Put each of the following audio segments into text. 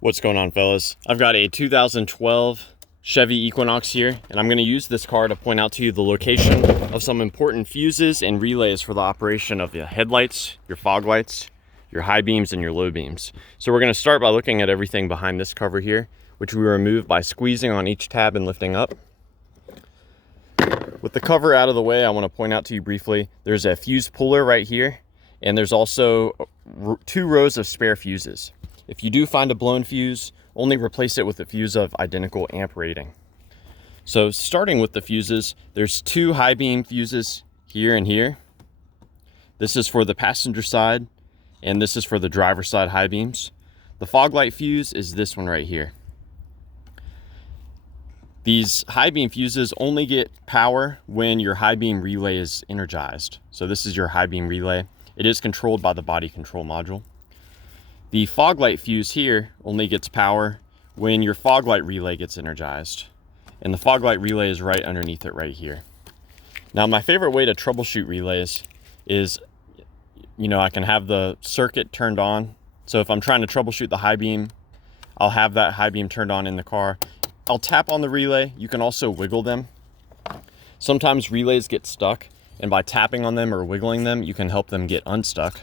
What's going on, fellas? I've got a 2012 Chevy Equinox here, and I'm going to use this car to point out to you the location of some important fuses and relays for the operation of the headlights, your fog lights, your high beams, and your low beams. So we're going to start by looking at everything behind this cover here, which we remove by squeezing on each tab and lifting up. With the cover out of the way, I want to point out to you briefly, there's a fuse puller right here, and there's also 2 rows of spare fuses. If you do find a blown fuse, only replace it with a fuse of identical amp rating. So starting with the fuses, there's 2 high beam fuses here and here. This is for the passenger side, and this is for the driver side high beams. The fog light fuse is this one right here. These high beam fuses only get power when your high beam relay is energized. So this is your high beam relay. It is controlled by the body control module. The fog light fuse here only gets power when your fog light relay gets energized. And the fog light relay is right underneath it right here. Now, my favorite way to troubleshoot relays is, I can have the circuit turned on. So if I'm trying to troubleshoot the high beam, I'll have that high beam turned on in the car. I'll tap on the relay. You can also wiggle them. Sometimes relays get stuck, and by tapping on them or wiggling them, you can help them get unstuck.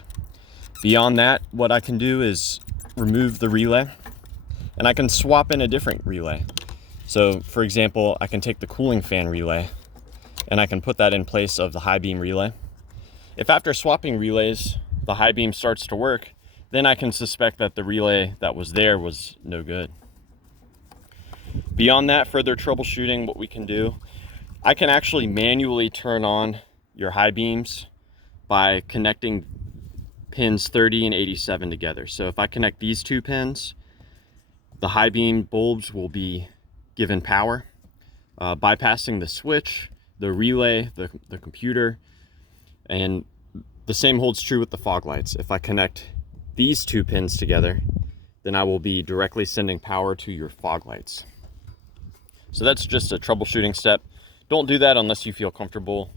Beyond that, what I can do is remove the relay, and I can swap in a different relay. So for example, I can take the cooling fan relay and I can put that in place of the high beam relay. If after swapping relays, the high beam starts to work, then I can suspect that the relay that was there was no good. Beyond that, further troubleshooting, what we can do, I can actually manually turn on your high beams by connecting pins 30 and 87 together. So if I connect these 2 pins, the high beam bulbs will be given power, bypassing the switch, the relay, the computer, and the same holds true with the fog lights. If I connect these 2 pins together, then I will be directly sending power to your fog lights. So that's just a troubleshooting step. Don't do that unless you feel comfortable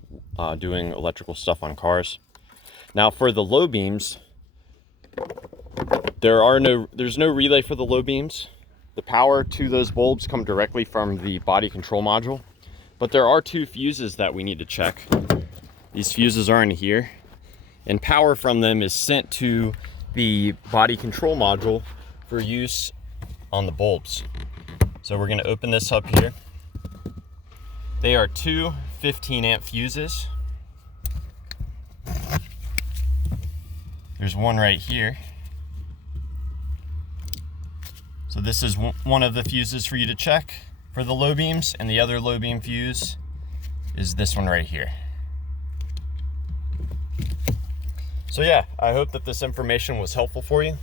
doing electrical stuff on cars. Now for the low beams, there's no relay for the low beams. The power to those bulbs come directly from the body control module, but there are 2 fuses that we need to check. These fuses are in here, and power from them is sent to the body control module for use on the bulbs. So we're going to open this up here. They are 2 15 amp fuses. There's one right here. So this is one of the fuses for you to check for the low beams, and the other low beam fuse is this one right here. So yeah, I hope that this information was helpful for you.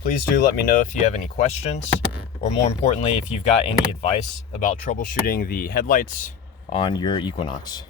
Please do let me know if you have any questions, or more importantly, if you've got any advice about troubleshooting the headlights on your Equinox.